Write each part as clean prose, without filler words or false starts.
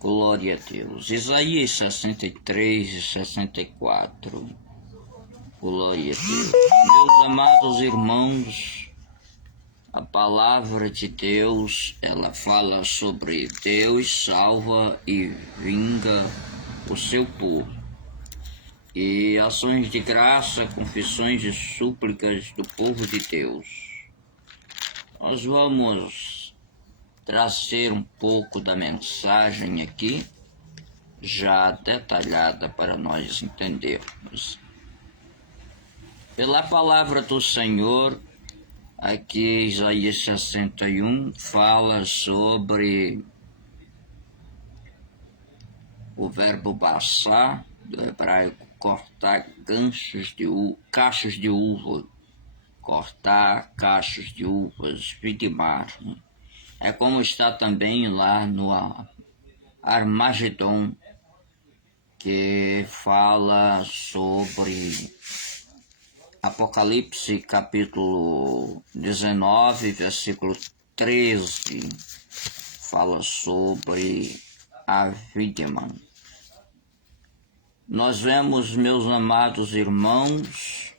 Glória a Deus. Isaías 63 e 64. Glória a Deus. Meus amados irmãos, a palavra de Deus, ela fala sobre Deus salva e vinga o seu povo. E ações de graça, confissões e súplicas do povo de Deus. Nós vamos trazer um pouco da mensagem aqui, já detalhada para nós entendermos. Pela palavra do Senhor, aqui Isaías 61 fala sobre o verbo baçar, do hebraico cortar cachos de uva, cortar cachos de uvas, vidimar. É como está também lá no Armagedon, que fala sobre Apocalipse capítulo 19, versículo 13, fala sobre a vítima. Nós vemos, meus amados irmãos,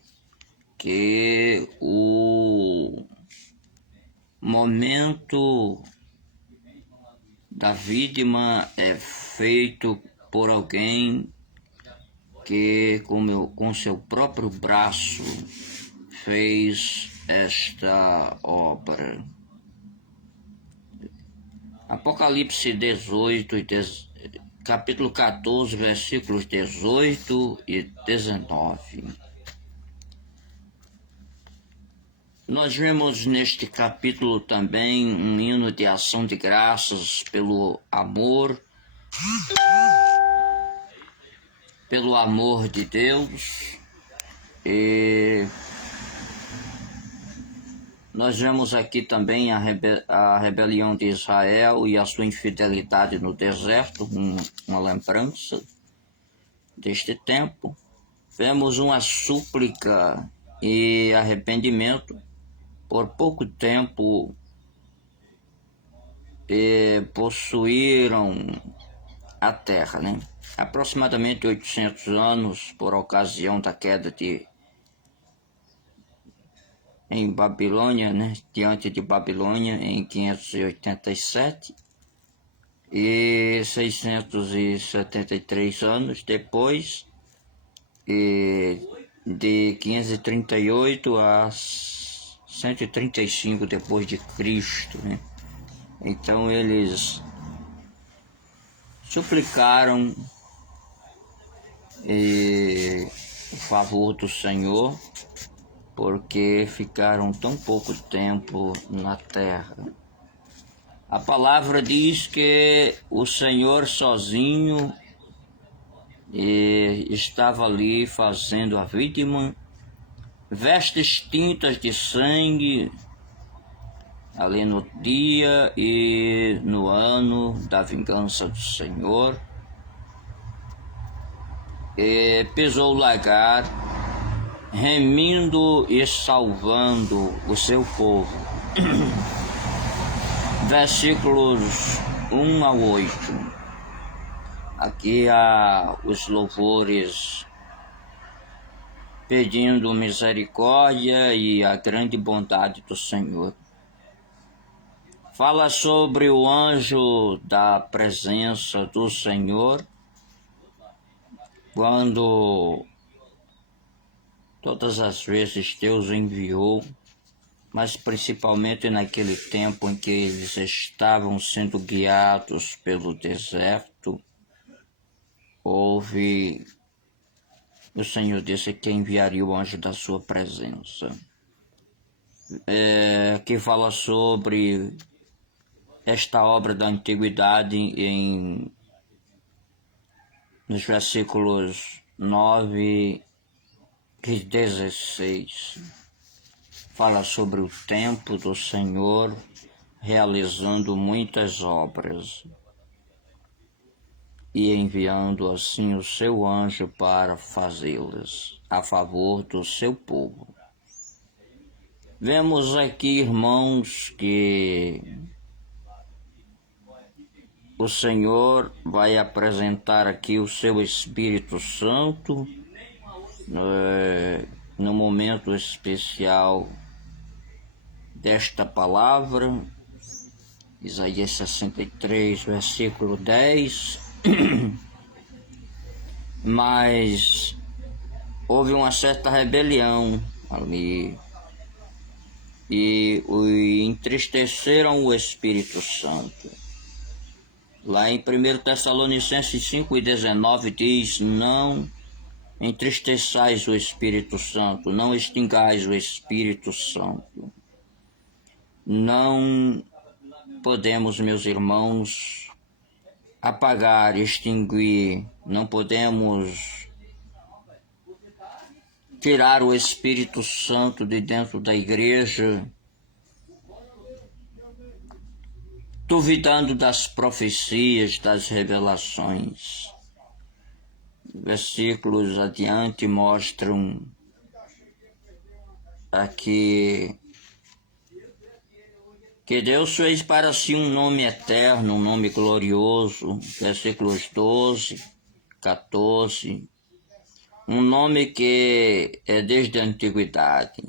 que o momento da vítima é feito por alguém que com seu próprio braço fez esta obra. Apocalipse 18 capítulo 14, versículos 18 e 19. Nós vemos neste capítulo também um hino de ação de graças pelo amor de Deus. E nós vemos aqui também a rebelião de Israel e a sua infidelidade no deserto, uma lembrança deste tempo. Vemos uma súplica e arrependimento. Por pouco tempo possuíram a terra, Aproximadamente 800 anos por ocasião da queda em Babilônia, diante de Babilônia, em 587, e 673 anos depois, de 538 a 135 depois de Cristo, Então eles suplicaram o favor do Senhor, porque ficaram tão pouco tempo na terra. A palavra diz que o Senhor sozinho estava ali fazendo a vítima, vestes tintas de sangue, ali no dia e no ano da vingança do Senhor, e pisou o lagar, remindo e salvando o seu povo. Versículos 1 a 8. Aqui há os louvores pedindo misericórdia e a grande bondade do Senhor. Fala sobre o anjo da presença do Senhor, quando todas as vezes Deus enviou, mas principalmente naquele tempo em que eles estavam sendo guiados pelo deserto, o Senhor disse que enviaria o anjo da sua presença. Que fala sobre esta obra da antiguidade nos versículos 9 e 16. Fala sobre o tempo do Senhor realizando muitas obras e enviando assim o seu anjo para fazê-las a favor do seu povo. Vemos aqui, irmãos, que o Senhor vai apresentar aqui o seu Espírito Santo no momento especial desta palavra, Isaías 63, versículo 10. Mas houve uma certa rebelião ali e entristeceram o Espírito Santo. Lá em 1 Tessalonicenses 5:19 diz: não entristeçais o Espírito Santo, não extingais o Espírito Santo. Não podemos, meus irmãos, apagar, extinguir, não podemos tirar o Espírito Santo de dentro da igreja, duvidando das profecias, das revelações. Versículos adiante mostram aqui que Deus fez para si um nome eterno, um nome glorioso, versículos 12, 14, um nome que é desde a antiguidade,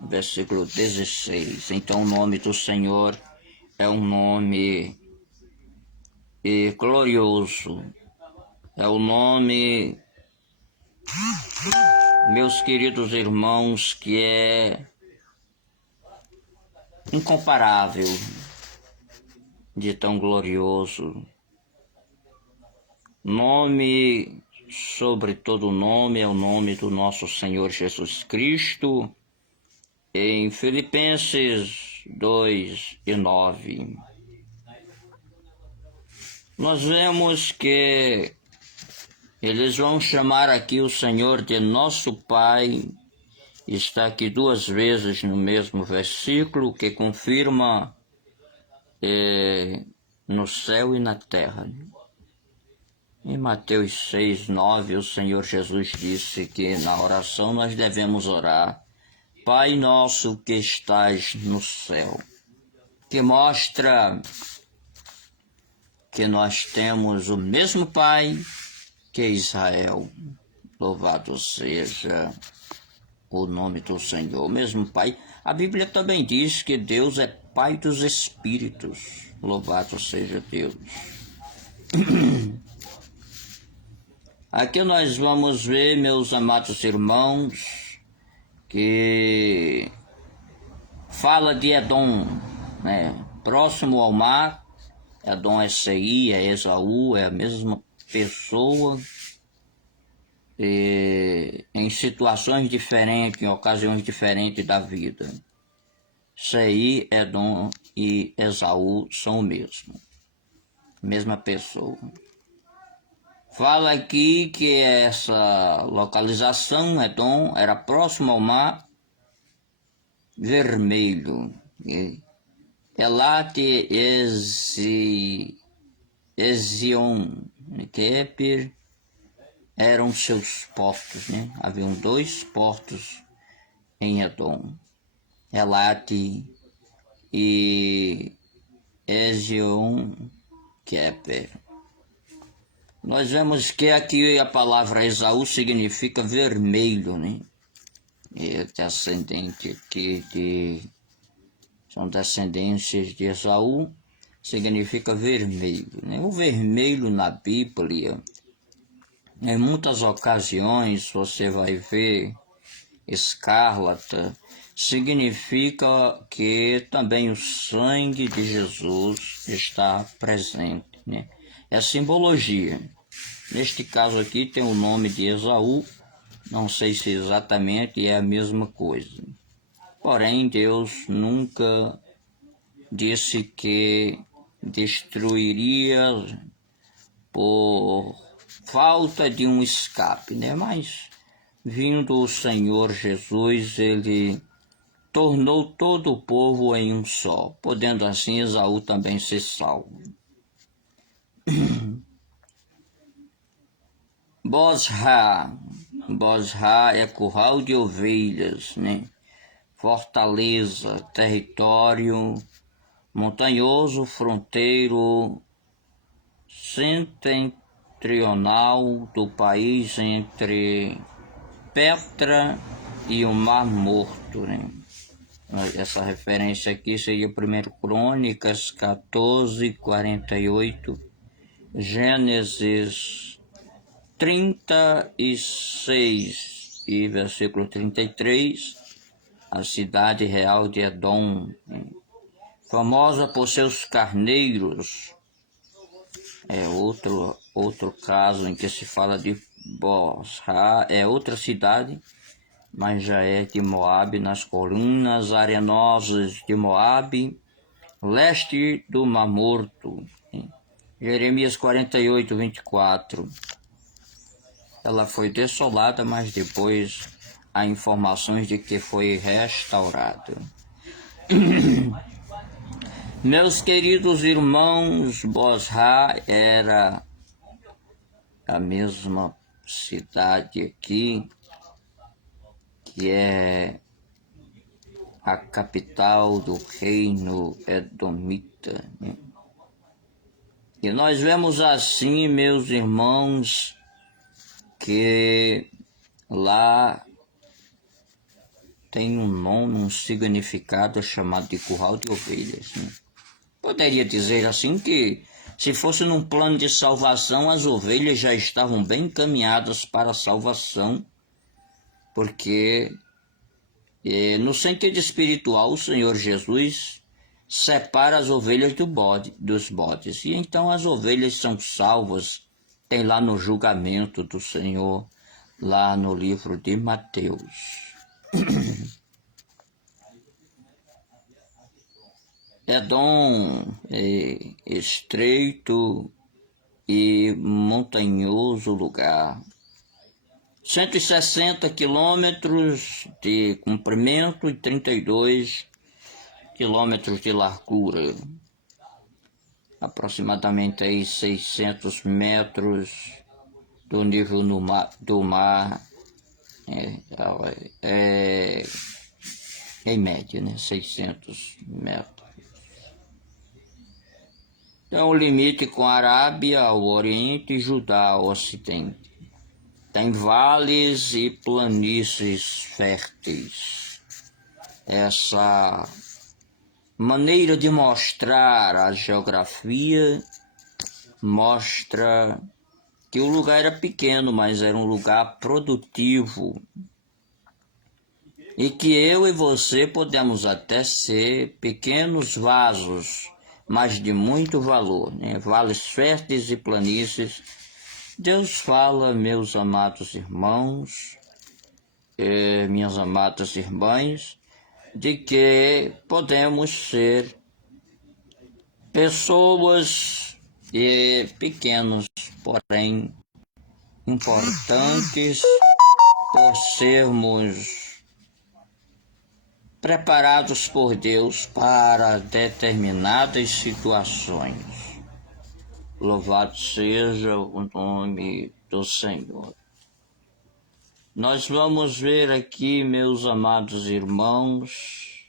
versículo 16, então o nome do Senhor é um nome glorioso, é o nome, meus queridos irmãos, que é incomparável, de tão glorioso. Nome sobre todo nome é o nome do nosso Senhor Jesus Cristo, em Filipenses 2:9. Nós vemos que eles vão chamar aqui o Senhor de nosso Pai. Está aqui duas vezes no mesmo versículo, que confirma no céu e na terra. Em Mateus 6:9, o Senhor Jesus disse que na oração nós devemos orar: Pai nosso que estás no céu, que mostra que nós temos o mesmo Pai que Israel. Louvado seja o nome do Senhor, o mesmo Pai. A Bíblia também diz que Deus é Pai dos Espíritos. Louvado seja Deus. Aqui nós vamos ver, meus amados irmãos, que fala de Edom, né? Próximo ao mar. Edom é Seir, é Esaú, é a mesma pessoa, em situações diferentes, em ocasiões diferentes da vida. Seir, Edom e Esaú são o mesmo, mesma pessoa. Fala aqui que essa localização, Edom, era próximo ao mar Vermelho. Elate Ezion-Geber eram seus portos, né? Haviam 2 portos em Edom, Elate e Ezion-Geber. Nós vemos que aqui a palavra Esaú significa vermelho, né? E descendente aqui são descendências de Esaú, significa vermelho, né? O vermelho na Bíblia, em muitas ocasiões você vai ver escarlata, significa que também o sangue de Jesus está presente, né? É simbologia. Neste caso aqui tem o nome de Esaú, não sei se exatamente é a mesma coisa. Porém, Deus nunca disse que destruiria por falta de um escape, né? Mas, vindo o Senhor Jesus, ele tornou todo o povo em um só, podendo assim Esaú também ser salvo. Bosra é curral de ovelhas, né? Fortaleza, território montanhoso, fronteiro setentrional do país entre Petra e o Mar Morto, né? Essa referência aqui seria 1 Crônicas 14, 48, Gênesis 36 e versículo 33, a cidade real de Edom, né? Famosa por seus carneiros. É outro caso em que se fala de Bosra, é outra cidade, mas já é de Moabe, nas colunas arenosas de Moabe, leste do Mar Morto. Jeremias 48, 24. Ela foi desolada, mas depois há informações de que foi restaurada. Meus queridos irmãos, Bosra era a mesma cidade aqui, que é a capital do reino edomita, né? E nós vemos assim, meus irmãos, que lá tem um nome, um significado chamado de curral de ovelhas, né? Poderia dizer assim que, se fosse num plano de salvação, as ovelhas já estavam bem encaminhadas para a salvação, porque no sentido espiritual, o Senhor Jesus separa as ovelhas dos bodes, e então as ovelhas são salvas. Tem lá no julgamento do Senhor, lá no livro de Mateus. Edom é estreito e montanhoso lugar. 160 quilômetros de comprimento e 32 quilômetros de largura. Aproximadamente aí 600 metros do nível do mar. Em média, né? 600 metros. Então, o limite com a Arábia ao oriente e Judá ao ocidente. Tem vales e planícies férteis. Essa maneira de mostrar a geografia mostra que o lugar era pequeno, mas era um lugar produtivo. E que eu e você podemos até ser pequenos vasos, mas de muito valor, né? Vales férteis e planícies. Deus fala, meus amados irmãos, minhas amadas irmãs, de que podemos ser pessoas pequenos, porém importantes, por sermos preparados por Deus para determinadas situações. Louvado seja o nome do Senhor. Nós vamos ver aqui, meus amados irmãos,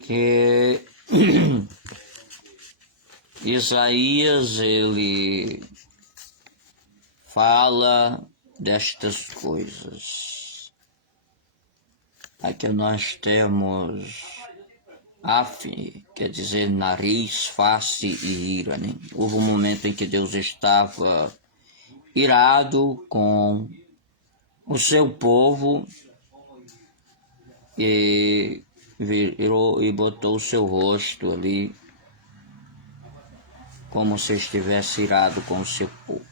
que Isaías, ele fala destas coisas. Aqui nós temos quer dizer nariz, face e ira, né? Houve um momento em que Deus estava irado com o seu povo e virou e botou o seu rosto ali como se estivesse irado com o seu povo.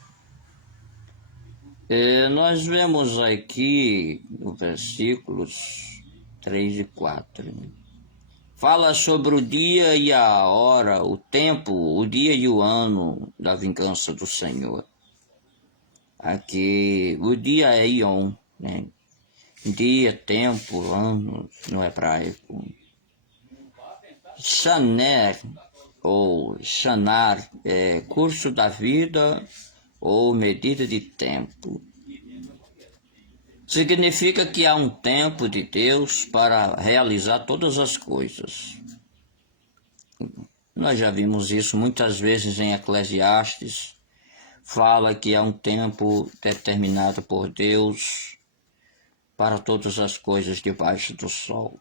Nós vemos aqui no versículos 3 e 4, né? Fala sobre o dia e a hora, o tempo, o dia e o ano da vingança do Senhor. Aqui, o dia é Ion, né? Dia, tempo, ano, no hebraico. Shaner, ou Shanar, é curso da vida ou medida de tempo. Significa que há um tempo de Deus para realizar todas as coisas. Nós já vimos isso muitas vezes em Eclesiastes. Fala que há um tempo determinado por Deus para todas as coisas debaixo do sol.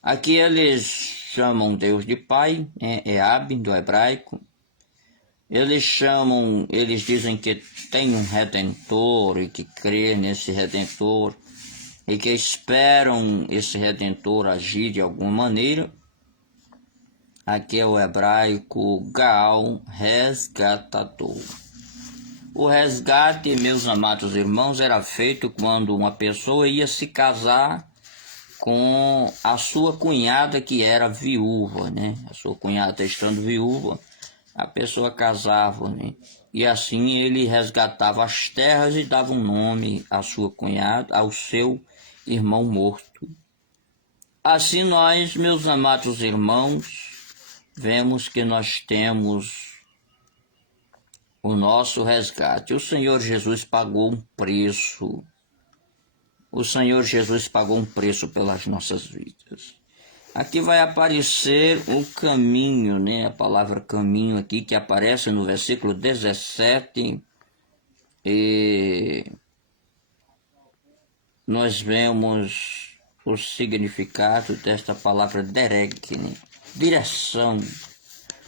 Aqui eles chamam Deus de Pai, Ab, do hebraico. Eles dizem que tem um Redentor e que crê nesse Redentor e que esperam esse Redentor agir de alguma maneira. Aqui é o hebraico Gaal, resgatador. O resgate, meus amados irmãos, era feito quando uma pessoa ia se casar com a sua cunhada que era viúva, né? A sua cunhada estando viúva, a pessoa casava, né? E assim ele resgatava as terras e dava um nome à sua cunhada, ao seu irmão morto. Assim nós, meus amados irmãos, vemos que nós temos o nosso resgate. O Senhor Jesus pagou um preço. O Senhor Jesus pagou um preço pelas nossas vidas. Aqui vai aparecer o caminho, né? A palavra caminho aqui que aparece no versículo 17. E nós vemos o significado desta palavra derek, né? Direção,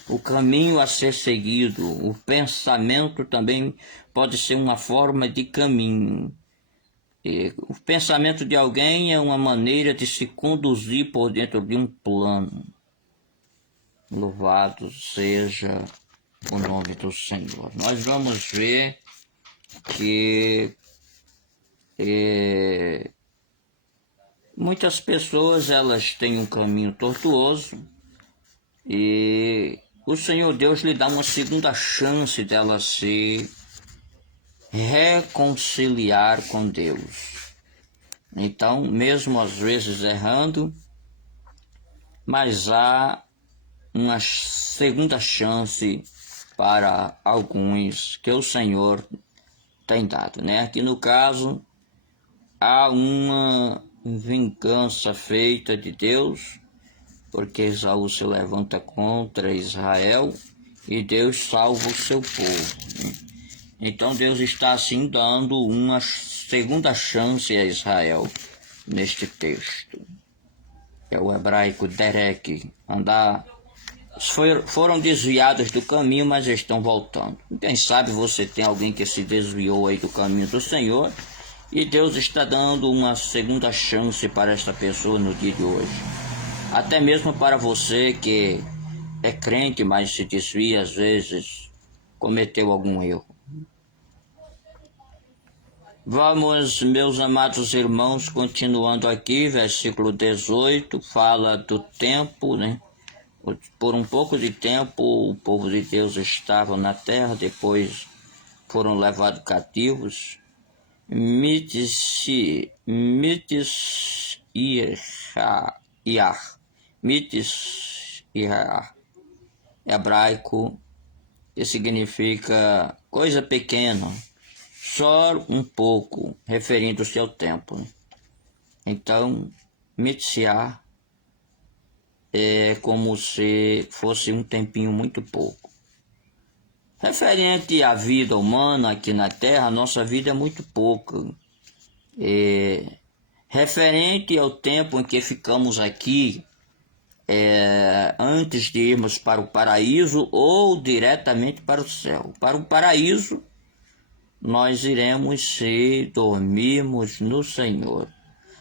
o caminho a ser seguido. O pensamento também pode ser uma forma de caminho. O pensamento de alguém é uma maneira de se conduzir por dentro de um plano. Louvado seja o nome do Senhor. Nós vamos ver que muitas pessoas elas têm um caminho tortuoso e o Senhor Deus lhe dá uma segunda chance dela se reconciliar com Deus. Então, mesmo às vezes errando, mas há uma segunda chance para alguns que o Senhor tem dado, né? Aqui no caso, há uma vingança feita de Deus, porque Esaú se levanta contra Israel e Deus salva o seu povo, né? Então Deus está assim dando uma segunda chance a Israel neste texto. É o hebraico derek, foram desviados do caminho, mas estão voltando. Quem sabe você tem alguém que se desviou aí do caminho do Senhor e Deus está dando uma segunda chance para esta pessoa no dia de hoje. Até mesmo para você que é crente, mas se desvia às vezes, cometeu algum erro. Vamos, meus amados irmãos, continuando aqui, versículo 18, fala do tempo, né? Por um pouco de tempo o povo de Deus estava na terra, depois foram levados cativos. Mites hebraico, que significa coisa pequena, só um pouco, referindo-se ao tempo. Então, Mitzia é como se fosse um tempinho muito pouco. Referente à vida humana aqui na Terra, a nossa vida é muito pouca. Referente ao tempo em que ficamos aqui, antes de irmos para o paraíso ou diretamente para o céu. Para o paraíso, nós iremos se dormirmos no Senhor.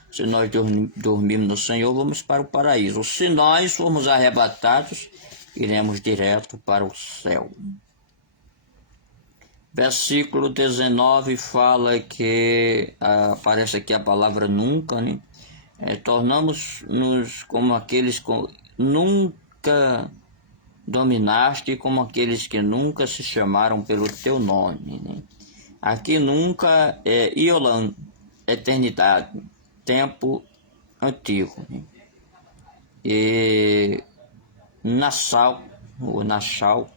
Se nós dormirmos no Senhor, vamos para o paraíso. Se nós formos arrebatados, iremos direto para o céu. Versículo 19 fala que, aparece aqui a palavra nunca, né? Tornamos-nos como aqueles que nunca dominaste, como aqueles que nunca se chamaram pelo teu nome, né? Aqui nunca é Iolam, eternidade, tempo antigo, né? E Nassau, ou Nashal,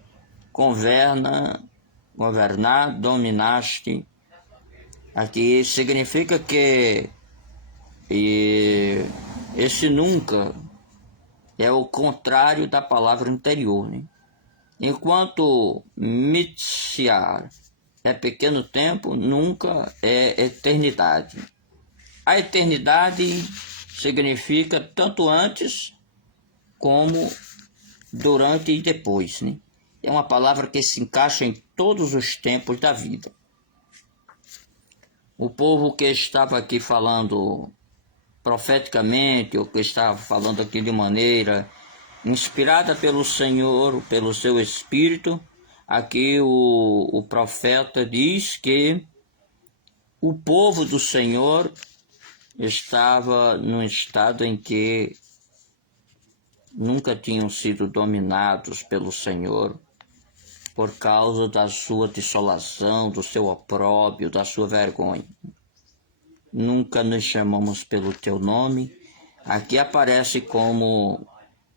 governar, dominaste. Aqui significa que esse nunca é o contrário da palavra anterior, né? Enquanto mitziar é pequeno tempo, nunca é eternidade. A eternidade significa tanto antes como durante e depois, né? É uma palavra que se encaixa em todos os tempos da vida. O povo que estava aqui falando profeticamente, ou que estava falando aqui de maneira inspirada pelo Senhor, pelo seu Espírito, aqui o profeta diz que o povo do Senhor estava num estado em que nunca tinham sido dominados pelo Senhor por causa da sua desolação, do seu opróbrio, da sua vergonha. Nunca nos chamamos pelo teu nome. Aqui aparece como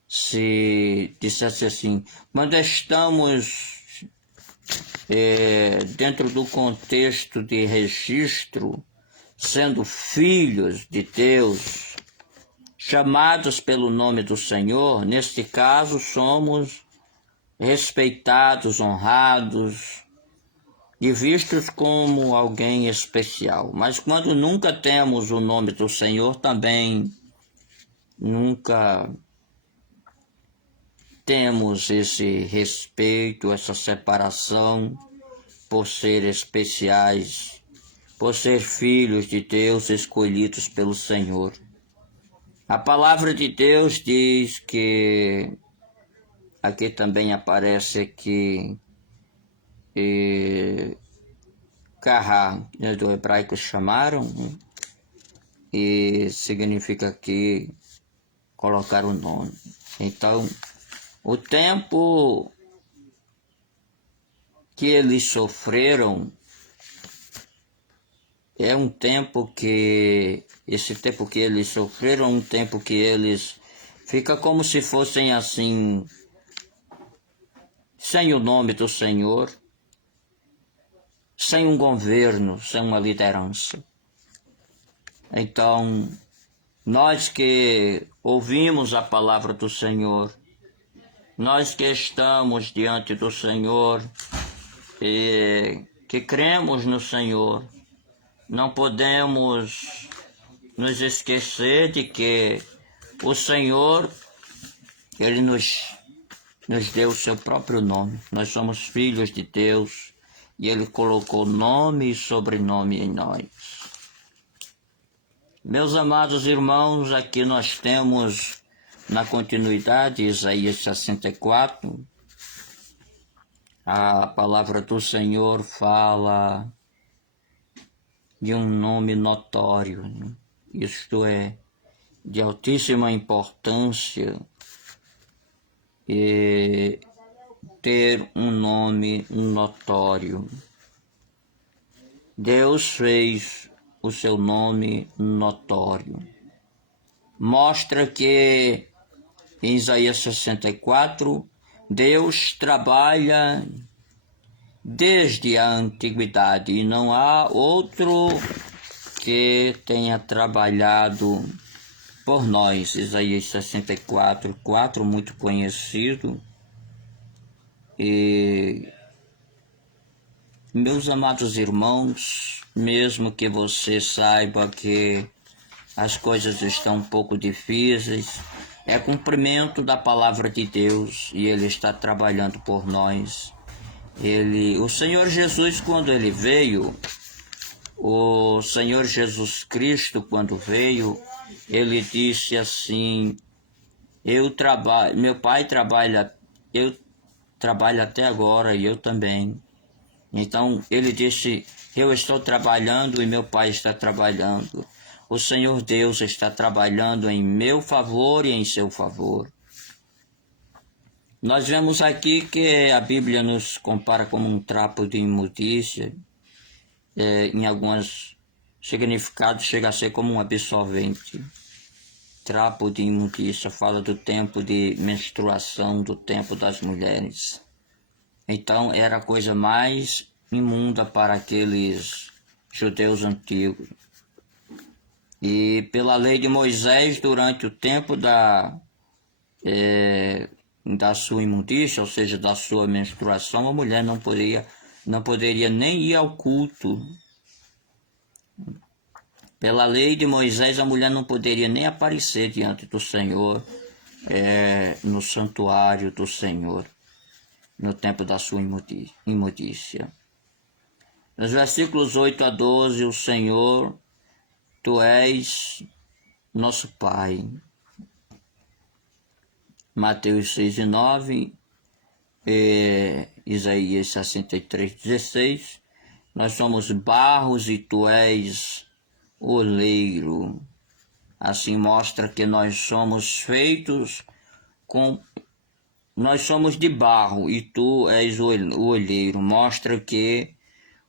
se dissesse assim, quando estamos dentro do contexto de registro, sendo filhos de Deus, chamados pelo nome do Senhor, neste caso somos respeitados, honrados e vistos como alguém especial. Mas quando nunca temos o nome do Senhor, também nunca temos esse respeito, essa separação por ser especiais, por ser filhos de Deus escolhidos pelo Senhor. A palavra de Deus diz que, aqui também aparece que Kahá, do hebraico chamaram, né? E significa que colocar o nome. Então, o tempo que eles sofreram é um tempo que, esse tempo que eles sofreram é um tempo que eles fica como se fossem assim, sem o nome do Senhor, sem um governo, sem uma liderança. Então, nós que ouvimos a palavra do Senhor, nós que estamos diante do Senhor e que cremos no Senhor, não podemos nos esquecer de que o Senhor, Ele nos deu o seu próprio nome. Nós somos filhos de Deus e Ele colocou nome e sobrenome em nós. Meus amados irmãos, aqui nós temos na continuidade Isaías 64, a palavra do Senhor fala de um nome notório, né? Isto é, de altíssima importância e ter um nome notório. Deus fez o seu nome notório. Mostra que em Isaías 64, Deus trabalha desde a antiguidade e não há outro que tenha trabalhado por nós. Isaías 64, 4, muito conhecido. E, meus amados irmãos, mesmo que você saiba que as coisas estão um pouco difíceis, é cumprimento da palavra de Deus e Ele está trabalhando por nós. O Senhor Jesus, quando Ele veio, o Senhor Jesus Cristo, quando veio, Ele disse assim, meu Pai trabalha, eu trabalho até agora e eu também. Então, Ele disse, eu estou trabalhando e meu Pai está trabalhando. O Senhor Deus está trabalhando em meu favor e em seu favor. Nós vemos aqui que a Bíblia nos compara como um trapo de imundícia. Em alguns significados chega a ser como um absorvente. Trapo de imundícia fala do tempo de menstruação, do tempo das mulheres. Então era a coisa mais imunda para aqueles judeus antigos. E pela lei de Moisés, durante o tempo da sua imundícia, ou seja, da sua menstruação, a mulher não poderia nem ir ao culto. Pela lei de Moisés, a mulher não poderia nem aparecer diante do Senhor, no santuário do Senhor, no tempo da sua imundícia. Nos versículos 8 a 12, o Senhor, Tu és nosso Pai. Mateus 6 e 9, Isaías 63, 16, nós somos barros e Tu és oleiro. Assim mostra que nós somos feitos nós somos de barro e Tu és o olheiro. Mostra que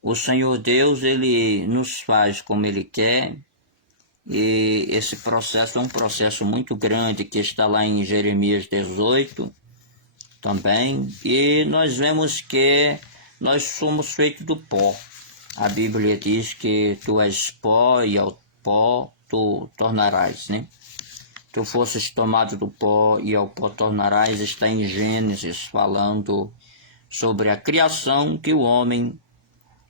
o Senhor Deus, Ele nos faz como Ele quer. E esse processo é um processo muito grande que está lá em Jeremias 18 também. E nós vemos que nós somos feitos do pó. A Bíblia diz que Tu és pó e ao pó Tu tornarás, né? Tu fosses tomado do pó e ao pó tornarás, está em Gênesis, falando sobre a criação, que o homem,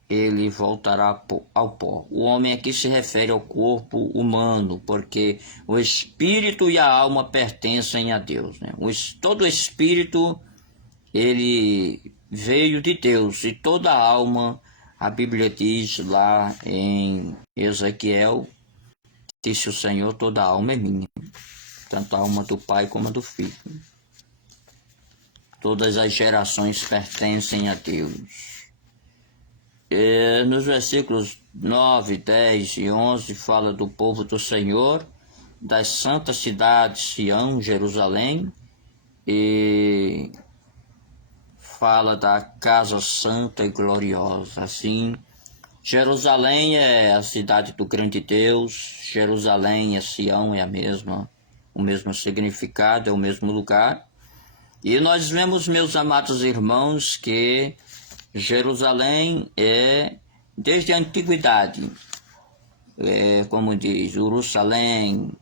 ele voltará ao pó. O homem aqui se refere ao corpo humano, porque o espírito e a alma pertencem a Deus, né? Todo espírito, ele veio de Deus, e toda alma, a Bíblia diz lá em Ezequiel, disse o Senhor, toda alma é minha, tanto a alma do Pai como a do Filho. Todas as gerações pertencem a Deus. Nos versículos 9, 10 e 11 fala do povo do Senhor, das santas cidades Sião, Jerusalém, e fala da casa santa e gloriosa. Assim, Jerusalém é a cidade do grande Deus, Jerusalém é Sião, é o mesmo significado, é o mesmo lugar. E nós vemos, meus amados irmãos, que Jerusalém é, desde a antiguidade, como diz, Jerusalém,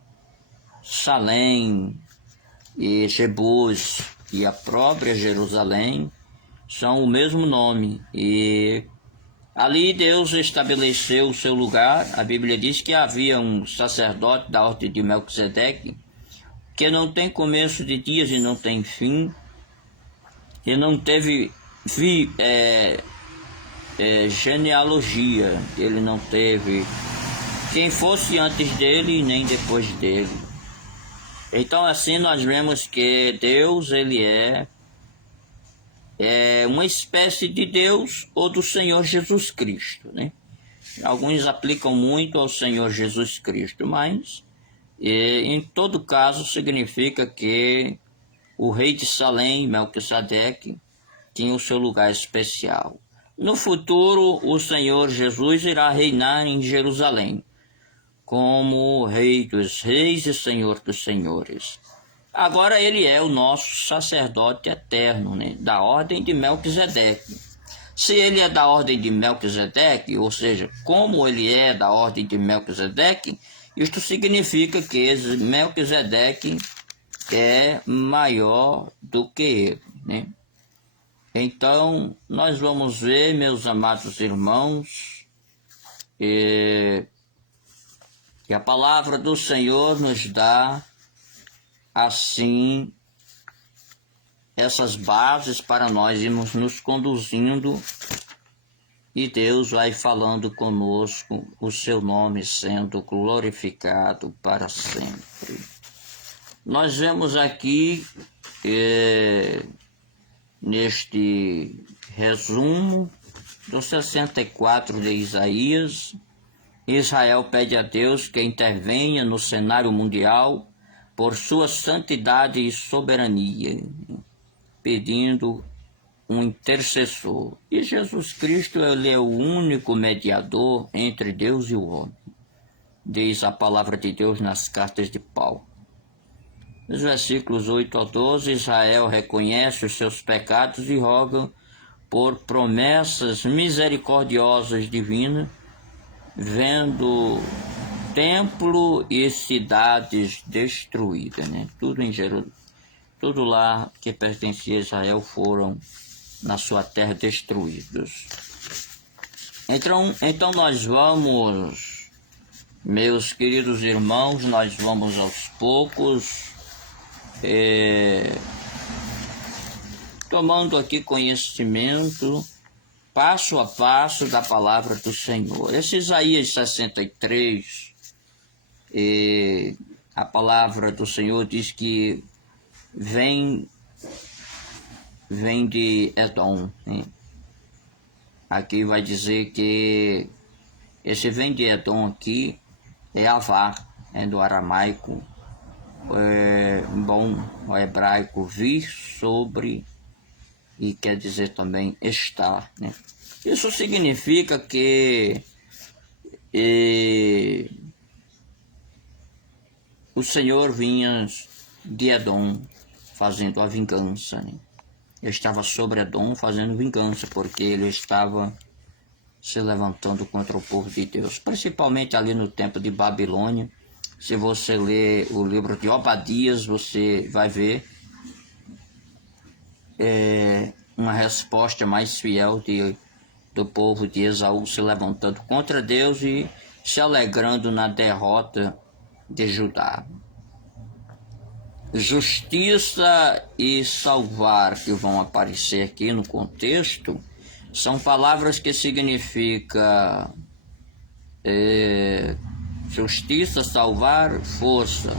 Salém e Jebus e a própria Jerusalém são o mesmo nome. E ali Deus estabeleceu o seu lugar. A Bíblia diz que havia um sacerdote da ordem de Melquisedeque, que não tem começo de dias e não tem fim, e não teve genealogia, ele não teve quem fosse antes dele nem depois dele. Então assim nós vemos que Deus, ele é uma espécie de Deus ou do Senhor Jesus Cristo, né? Alguns aplicam muito ao Senhor Jesus Cristo, mas em todo caso significa que o rei de Salém, Melquisedeque, tinha o seu lugar especial. No futuro, o Senhor Jesus irá reinar em Jerusalém, como Rei dos Reis e Senhor dos Senhores. Agora ele é o nosso sacerdote eterno, né, da ordem de Melquisedeque. Se ele é da ordem de Melquisedeque, ou seja, como ele é da ordem de Melquisedeque, isto significa que Melquisedeque é maior do que ele, né? Então, nós vamos ver, meus amados irmãos, que a palavra do Senhor nos dá, assim, essas bases para nós irmos nos conduzindo, e Deus vai falando conosco, o seu nome sendo glorificado para sempre. Nós vemos aqui, neste resumo do 64 de Isaías, Israel pede a Deus que intervenha no cenário mundial por sua santidade e soberania, pedindo um intercessor. E Jesus Cristo, ele é o único mediador entre Deus e o homem, diz a palavra de Deus nas cartas de Paulo. Nos versículos 8 a 12, Israel reconhece os seus pecados e roga por promessas misericordiosas divinas, vendo templo e cidades destruídas, né? Tudo em Jerusalém. tudo lá que pertencia a Israel foram na sua terra destruídos. Então nós vamos, meus queridos irmãos, nós vamos aos poucos tomando aqui conhecimento passo a passo da palavra do Senhor. Esse Isaías 63, a palavra do Senhor diz que vem de Edom, né? Aqui vai dizer que esse vem de Edom aqui é Avá, do aramaico, o hebraico vir sobre, e quer dizer também estar, né? Isso significa que o Senhor vinha de Edom fazendo a vingança, né? Ele estava sobre Edom fazendo vingança, porque ele estava se levantando contra o povo de Deus, principalmente ali no tempo de Babilônia. Se você ler o livro de Obadias, você vai ver uma resposta mais fiel do povo de Esaú se levantando contra Deus e se alegrando na derrota de Judá. Justiça e salvar, que vão aparecer aqui no contexto, são palavras que significam justiça, salvar, força.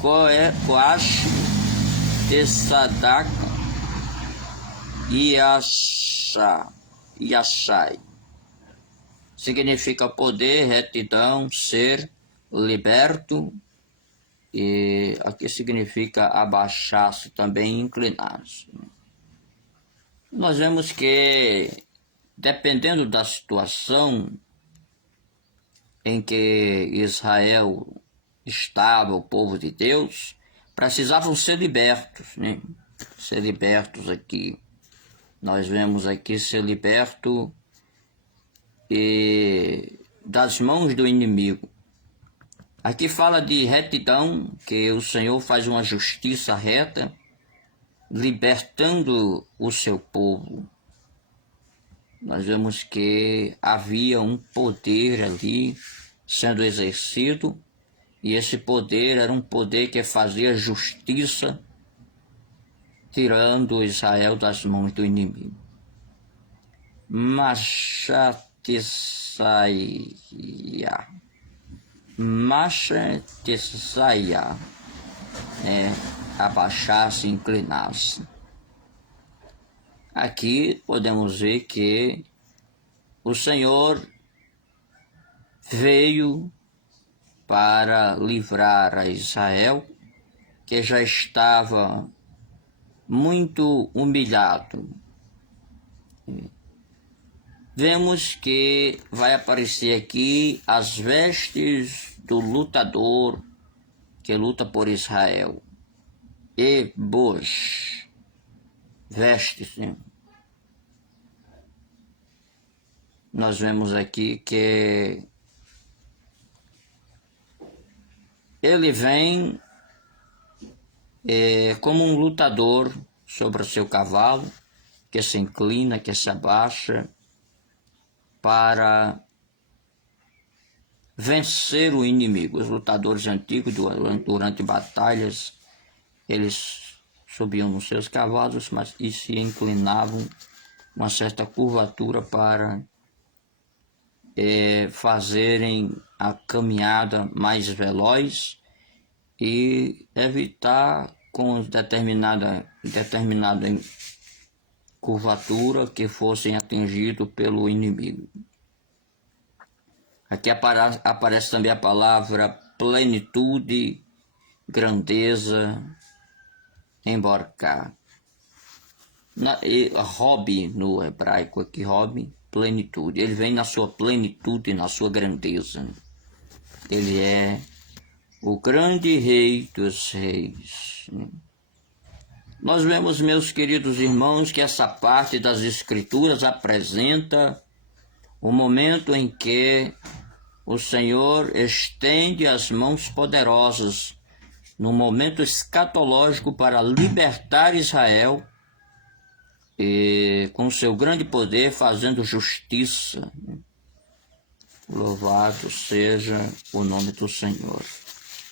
Coash, Essadak, Yashai. Significa poder, retidão, ser, liberto. E aqui significa abaixar-se, também inclinar-se. Nós vemos que, dependendo da situação em que Israel estava, o povo de Deus, precisavam ser libertos, né? Ser libertos aqui. Nós vemos aqui ser liberto das mãos do inimigo. Aqui fala de retidão, que o Senhor faz uma justiça reta, libertando o seu povo. Nós vemos que havia um poder ali sendo exercido, e esse poder era um poder que fazia justiça, tirando Israel das mãos do inimigo. Mashatesaya, abaixar-se, inclinar-se. Aqui podemos ver que o Senhor veio para livrar a Israel, que já estava muito humilhado. Vemos que vai aparecer aqui as vestes do lutador que luta por Israel. Ebosh, vestes, né? Nós vemos aqui que ele vem como um lutador sobre o seu cavalo, que se inclina, que se abaixa, para vencer o inimigo. Os lutadores antigos, durante batalhas, eles subiam nos seus cavalos, e se inclinavam uma certa curvatura para fazerem a caminhada mais veloz e evitar com determinada curvatura que fossem atingidos pelo inimigo. Aqui aparece também a palavra plenitude, grandeza, embarcar. Rob no hebraico aqui, Rob, plenitude. Ele vem na sua plenitude, na sua grandeza. Ele é o grande rei dos reis. Nós vemos, meus queridos irmãos, que essa parte das Escrituras apresenta o momento em que o Senhor estende as mãos poderosas no momento escatológico para libertar Israel e com seu grande poder fazendo justiça. Louvado seja o nome do Senhor.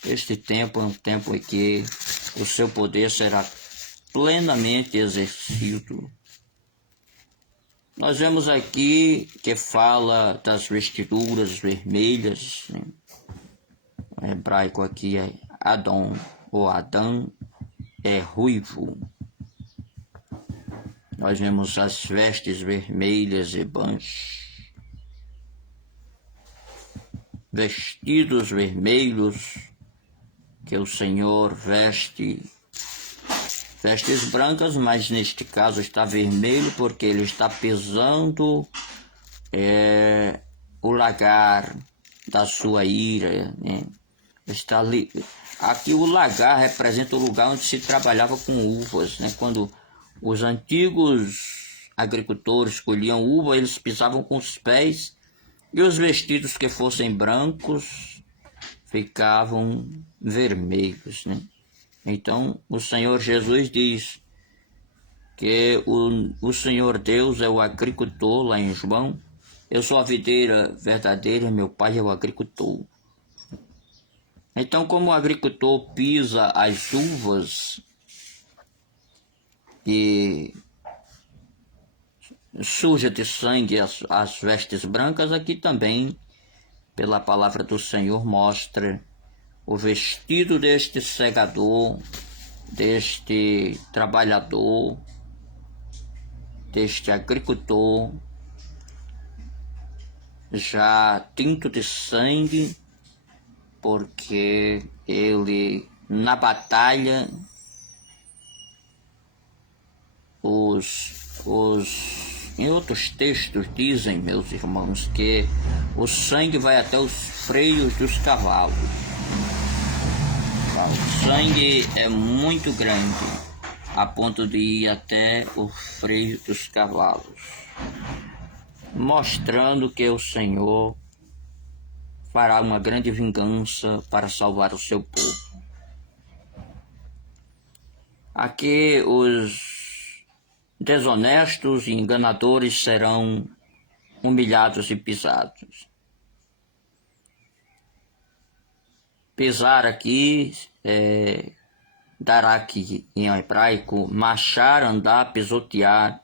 Este tempo é um tempo em que o seu poder será plenamente exercido. Nós vemos aqui que fala das vestiduras vermelhas, né? O hebraico aqui é Adão, ou Adão é ruivo. Nós vemos as vestes vermelhas e bãs, vestidos vermelhos que o Senhor veste, vestes brancas, mas neste caso está vermelho porque ele está pesando o lagar da sua ira, né? Está ali. Aqui o lagar representa o lugar onde se trabalhava com uvas, né? Quando os antigos agricultores colhiam uva, eles pisavam com os pés, e os vestidos que fossem brancos ficavam vermelhos, né? Então o Senhor Jesus diz que o Senhor Deus é o agricultor, lá em João. Eu sou a videira verdadeira, meu pai é o agricultor. Então, como o agricultor pisa as uvas e suja de sangue as vestes brancas, aqui também, pela palavra do Senhor, mostra o vestido deste segador, deste trabalhador, deste agricultor, já tinto de sangue, porque ele, na batalha, em outros textos dizem, meus irmãos, que o sangue vai até os freios dos cavalos. O sangue é muito grande, a ponto de ir até o freio dos cavalos, mostrando que o Senhor fará uma grande vingança para salvar o seu povo. Aqui os desonestos e enganadores serão humilhados e pisados. Pisar aqui dará aqui em hebraico marchar, andar, pisotear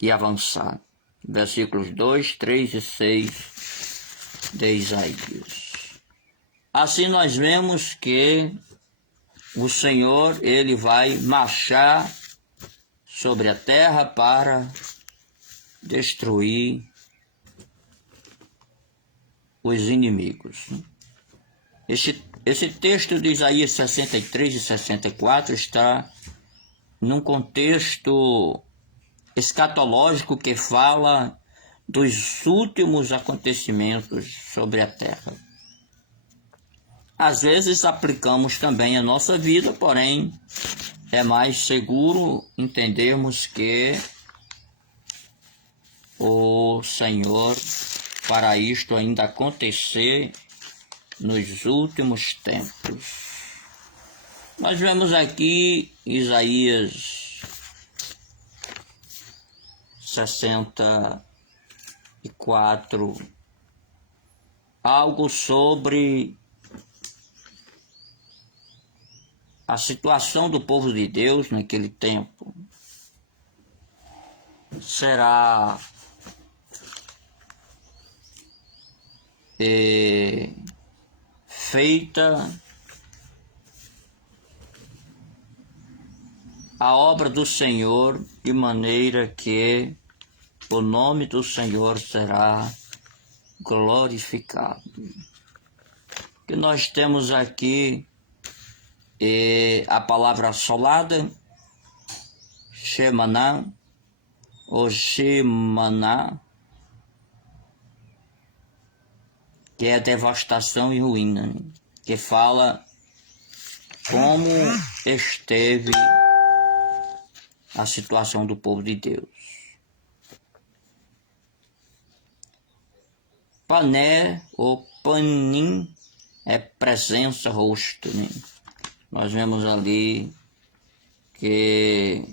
e avançar. Versículos 2, 3 e 6 de Isaías. Assim nós vemos que o Senhor, ele vai marchar sobre a terra para destruir os inimigos. Esse texto de Isaías 63 e 64 está num contexto escatológico que fala dos últimos acontecimentos sobre a terra. Às vezes aplicamos também a nossa vida, porém é mais seguro entendermos que o Senhor fará isto ainda acontecer nos últimos tempos. Nós vemos aqui Isaías 64, algo sobre a situação do povo de Deus naquele tempo. Será feita a obra do Senhor de maneira que o nome do Senhor será glorificado. Que nós temos aqui a palavra assolada, Shemaná, ou Shemaná, que é devastação e ruína, né? Que fala como esteve a situação do povo de Deus. Pané ou panim é presença, rosto, né? nós vemos ali que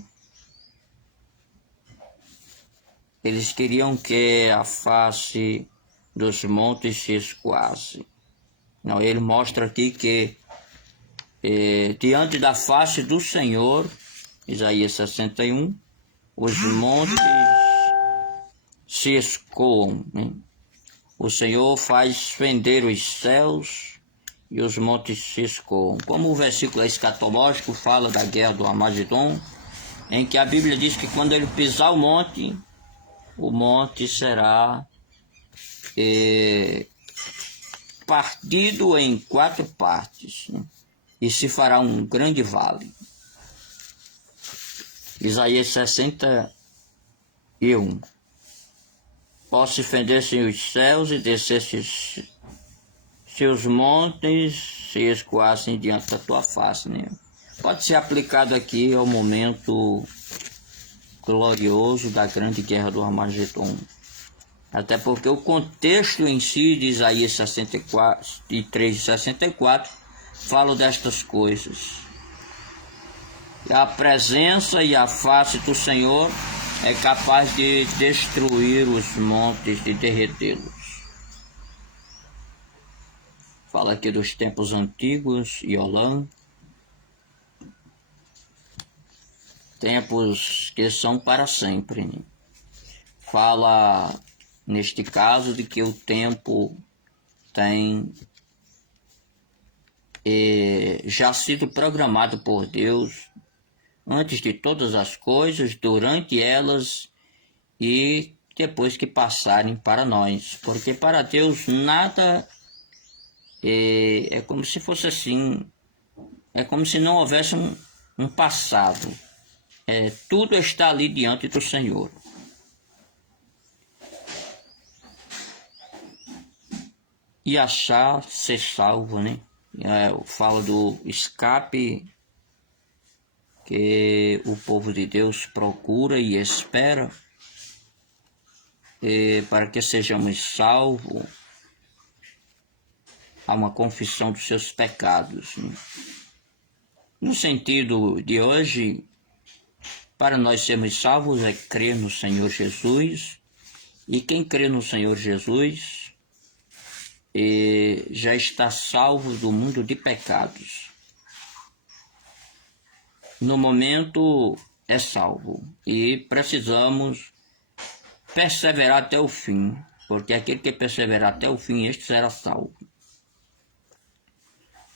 eles queriam que a face dos montes se escoasse. Não, ele mostra aqui que diante da face do Senhor, Isaías 61, os montes se escoam, né? O Senhor faz fender os céus e os montes se escoam. Como o versículo escatológico fala da guerra do Armagedon, em que a Bíblia diz que quando ele pisar o monte será partido em 4 partes, né? E se fará um grande vale. Isaías 61. Posso fender-se os céus e descer-se se os montes se escoassem diante da tua face, né? Pode ser aplicado aqui ao momento glorioso da grande guerra do Armagedon. Até porque o contexto em si de Isaías 63 e 64 fala destas coisas. A presença e a face do Senhor é capaz de destruir os montes, de derretê-los. Fala aqui dos tempos antigos, Yolã. Tempos que são para sempre, né? Fala, neste caso, de que o tempo tem já sido programado por Deus antes de todas as coisas, durante elas e depois que passarem para nós. Porque para Deus nada é como se fosse assim, é como se não houvesse um passado. Tudo está ali diante do Senhor. E achar, ser salvo, né? Eu falo do escape que o povo de Deus procura e espera para que sejamos salvos. Há uma confissão dos seus pecados, né? No sentido de hoje, para nós sermos salvos é crer no Senhor Jesus, e quem crê no Senhor Jesus já está salvo do mundo de pecados. No momento é salvo e precisamos perseverar até o fim, porque aquele que perseverar até o fim, este será salvo.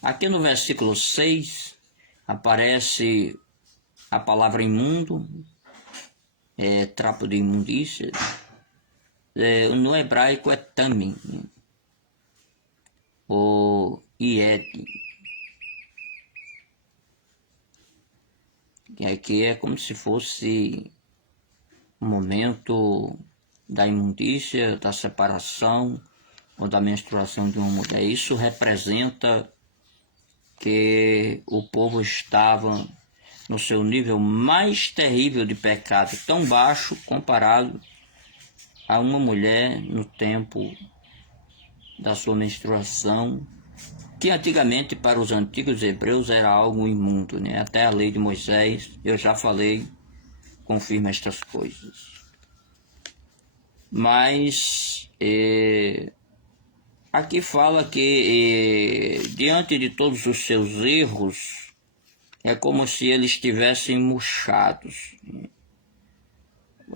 Aqui no versículo 6 aparece a palavra imundo, trapo de imundícia. No hebraico é tamim, né? Ou ied. Que aqui é como se fosse um momento da imundícia, da separação ou da menstruação de uma mulher. Isso representa que o povo estava no seu nível mais terrível de pecado, tão baixo comparado a uma mulher no tempo da sua menstruação, que antigamente para os antigos hebreus era algo imundo, né? Até a lei de Moisés, eu já falei, confirma estas coisas. Mas aqui fala que diante de todos os seus erros, é como se eles estivessem murchados.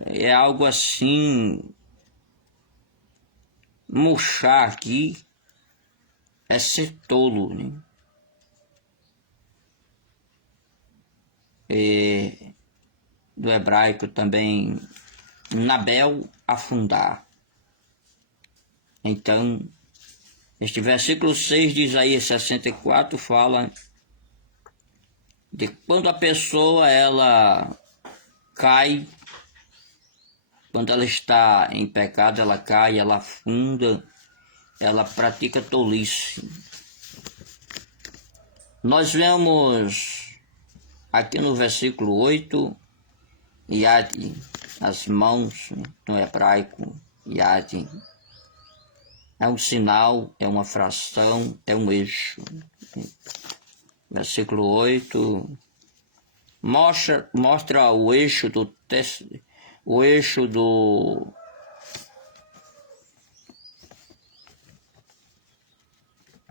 É algo assim, murchar aqui é ser tolo, né? Do hebraico também, Nabel, afundar. Então, este versículo 6 de Isaías 64 fala de quando a pessoa ela cai, quando ela está em pecado, ela cai, ela afunda, ela pratica tolice. Nós vemos aqui no versículo 8, Yad, as mãos, no hebraico, Yad, é um sinal, é uma fração, é um eixo. versículo 8, mostra o eixo do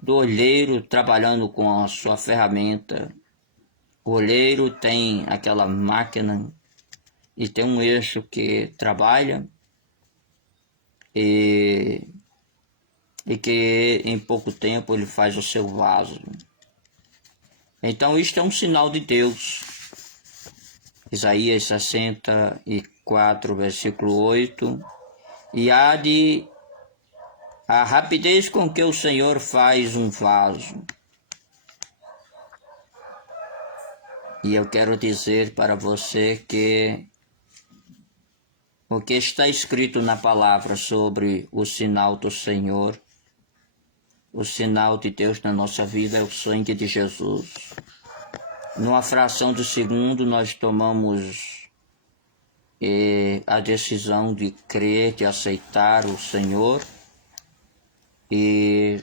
olheiro trabalhando com a sua ferramenta. O olheiro tem aquela máquina e tem um eixo que trabalha e que em pouco tempo ele faz o seu vaso. Então isto é um sinal de Deus. Isaías 64, versículo 8. E a rapidez com que o Senhor faz um vaso. E eu quero dizer para você que o que está escrito na palavra sobre o sinal do Senhor, o sinal de Deus na nossa vida é o sangue de Jesus. Numa fração de segundo nós tomamos a decisão de crer, de aceitar o Senhor e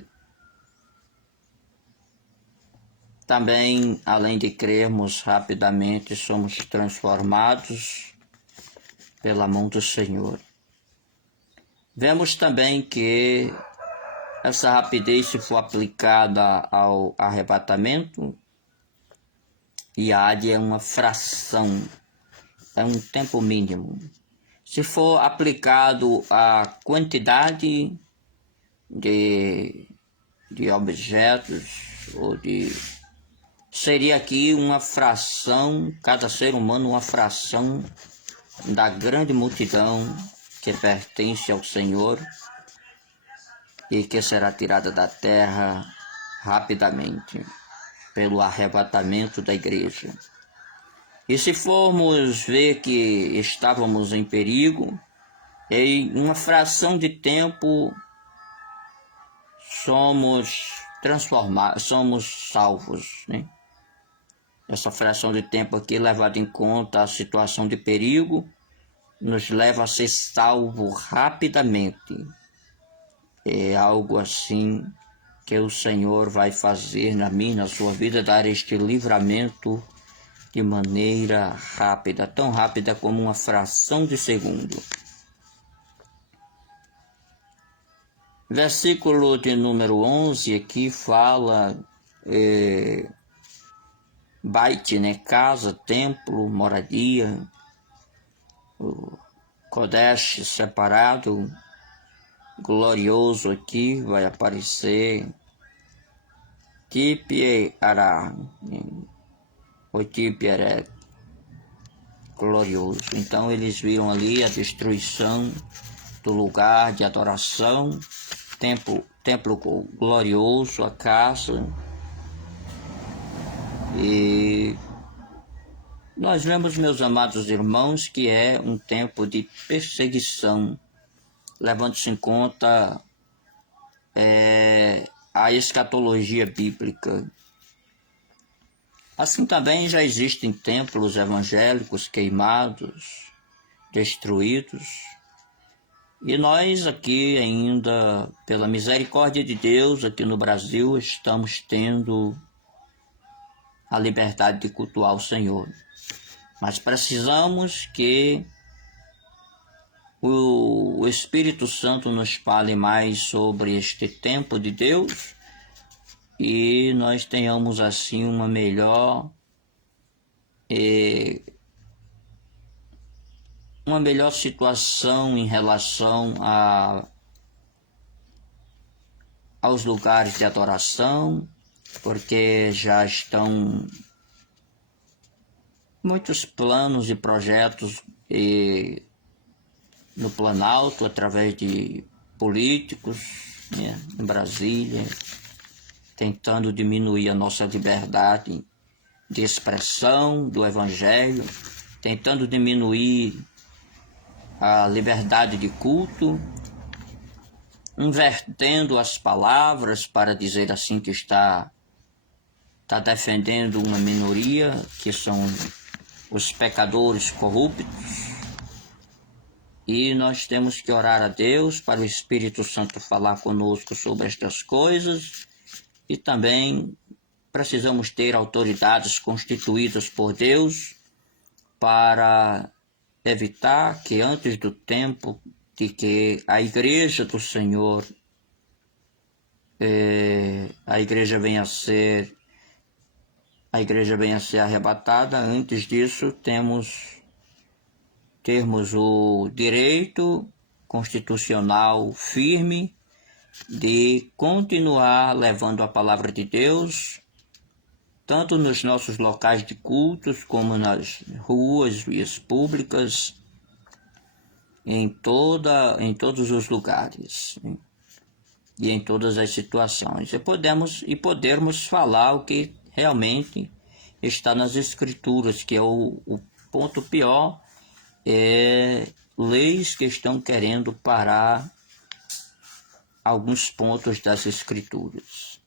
também, além de crermos rapidamente, somos transformados pela mão do Senhor. Vemos também que essa rapidez, se for aplicada ao arrebatamento, é uma fração, é um tempo mínimo. Se for aplicado à quantidade de objetos, seria aqui uma fração, cada ser humano uma fração da grande multidão que pertence ao Senhor e que será tirada da terra rapidamente pelo arrebatamento da igreja. E se formos ver que estávamos em perigo, em uma fração de tempo somos transformados, somos salvos, né? Essa fração de tempo aqui, levado em conta a situação de perigo, nos leva a ser salvo rapidamente. É algo assim que o Senhor vai fazer na minha, na sua vida, dar este livramento de maneira rápida, tão rápida como uma fração de segundo. Versículo de número 11 aqui fala Bait, né? Casa, templo, moradia, o Kodesh separado, glorioso aqui vai aparecer Tipi-Ará, o Tipi-Aré, glorioso. Então eles viram ali a destruição do lugar de adoração, templo glorioso, a casa. E nós vemos, meus amados irmãos, que é um tempo de perseguição, levando-se em conta a escatologia bíblica. Assim também já existem templos evangélicos queimados, destruídos, e nós aqui ainda, pela misericórdia de Deus, aqui no Brasil, estamos tendo a liberdade de cultuar o Senhor. Mas precisamos que o Espírito Santo nos fale mais sobre este tempo de Deus e nós tenhamos assim uma melhor situação em relação aos lugares de adoração, porque já estão muitos planos e projetos no Planalto, através de políticos, né, em Brasília, tentando diminuir a nossa liberdade de expressão do Evangelho, tentando diminuir a liberdade de culto, invertendo as palavras para dizer assim que está defendendo uma minoria, que são os pecadores corruptos. E nós temos que orar a Deus para o Espírito Santo falar conosco sobre estas coisas e também precisamos ter autoridades constituídas por Deus para evitar que antes do tempo de que a igreja do Senhor, a igreja venha a ser arrebatada. Antes disso, termos o direito constitucional firme de continuar levando a palavra de Deus, tanto nos nossos locais de cultos, como nas ruas, vias públicas, em todos os lugares, né? E em todas as situações. E podermos falar o que realmente está nas Escrituras, que é o ponto pior, leis que estão querendo parar alguns pontos das Escrituras.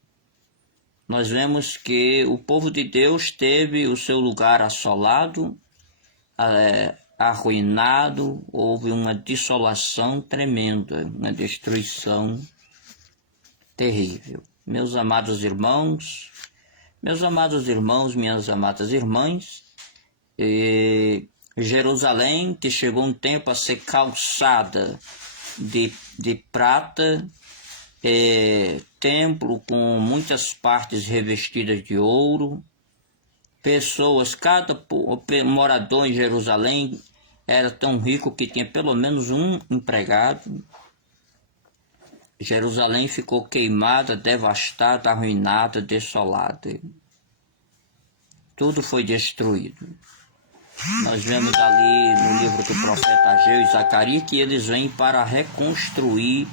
Nós vemos que o povo de Deus teve o seu lugar assolado, arruinado, houve uma dissolação tremenda, uma destruição terrível. Meus amados irmãos, minhas amadas irmãs, Jerusalém, que chegou um tempo a ser calçada de prata, templo com muitas partes revestidas de ouro, pessoas, cada morador em Jerusalém era tão rico que tinha pelo menos um empregado. Jerusalém ficou queimada, devastada, arruinada, desolada. Tudo foi destruído. Nós vemos ali no livro do profeta Ageu e Zacarias que eles vêm para reconstruir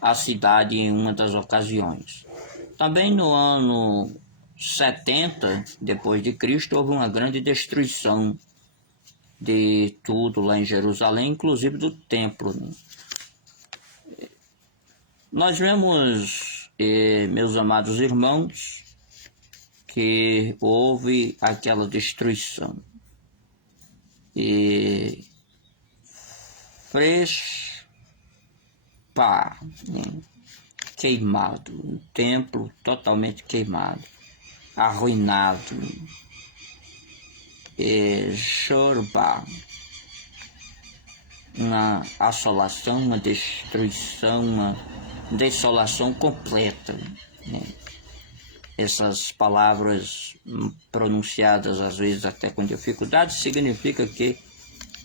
a cidade em uma das ocasiões. Também no ano 70 depois de Cristo houve uma grande destruição de tudo lá em Jerusalém, inclusive do templo, né? Nós vemos, meus amados irmãos, que houve aquela destruição. E né? Queimado, um templo totalmente queimado, arruinado, Shorba, uma assolação, uma destruição, uma desolação completa, né? Essas palavras pronunciadas às vezes até com dificuldade significa que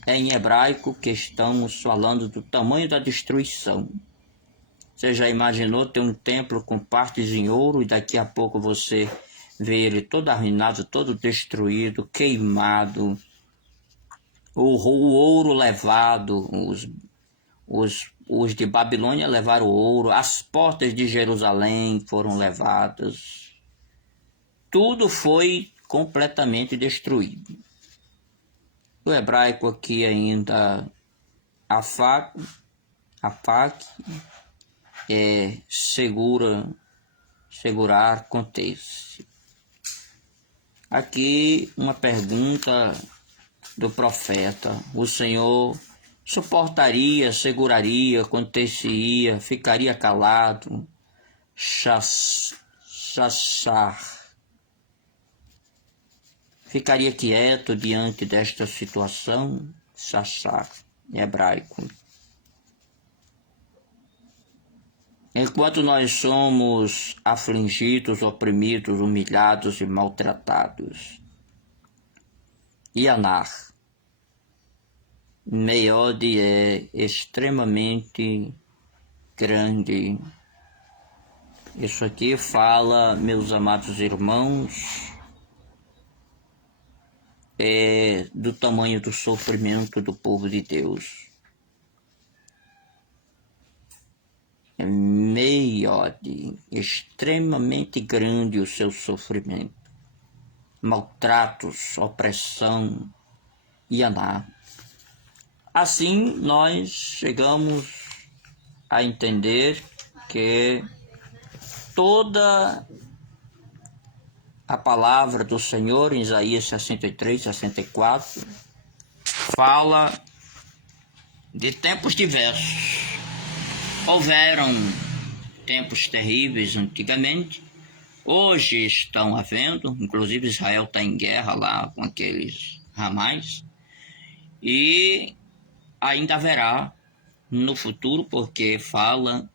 em hebraico que estamos falando do tamanho da destruição. Você já imaginou ter um templo com partes em ouro e daqui a pouco você vê ele todo arruinado, todo destruído, queimado, o ouro levado, os de Babilônia levaram o ouro, as portas de Jerusalém foram levadas, tudo foi completamente destruído. O hebraico aqui ainda, afak, segurar, conter-se. Aqui uma pergunta do profeta: o Senhor suportaria, seguraria, conter-se-ia, ficaria calado, ficaria quieto diante desta situação? Shashar, em hebraico. Enquanto nós somos afligidos, oprimidos, humilhados e maltratados. Yanar. Meode é extremamente grande. Isso aqui fala, meus amados irmãos, do tamanho do sofrimento do povo de Deus. Meode, extremamente grande o seu sofrimento. Maltratos, opressão, Yaná. Assim, nós chegamos a entender que toda a palavra do Senhor em Isaías 63, 64 fala de tempos diversos. Houveram tempos terríveis antigamente, Hoje estão havendo, inclusive Israel está em guerra lá com aqueles Hamas, e ainda haverá no futuro, porque fala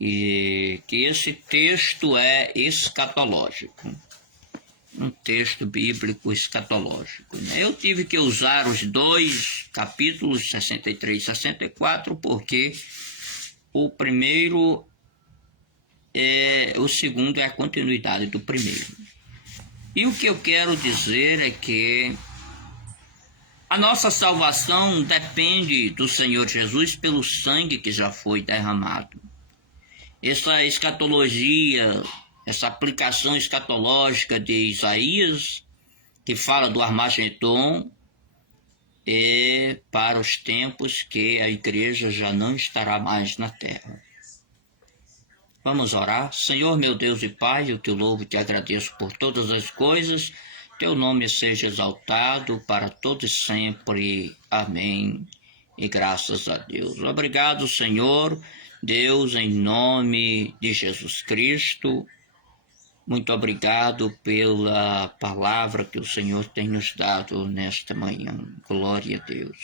que esse texto é escatológico, um texto bíblico escatológico. Eu tive que usar os dois capítulos, 63 e 64, porque o primeiro o segundo é a continuidade do primeiro. E o que eu quero dizer é que a nossa salvação depende do Senhor Jesus pelo sangue que já foi derramado. Essa escatologia, essa aplicação escatológica de Isaías, que fala do Armagedon, é para os tempos que a igreja já não estará mais na terra. Vamos orar. Senhor, meu Deus e Pai, eu te louvo e te agradeço por todas as coisas. Teu nome seja exaltado para todo e sempre. Amém. E graças a Deus. Obrigado, Senhor, Deus, em nome de Jesus Cristo. Muito obrigado pela palavra que o Senhor tem nos dado nesta manhã. Glória a Deus.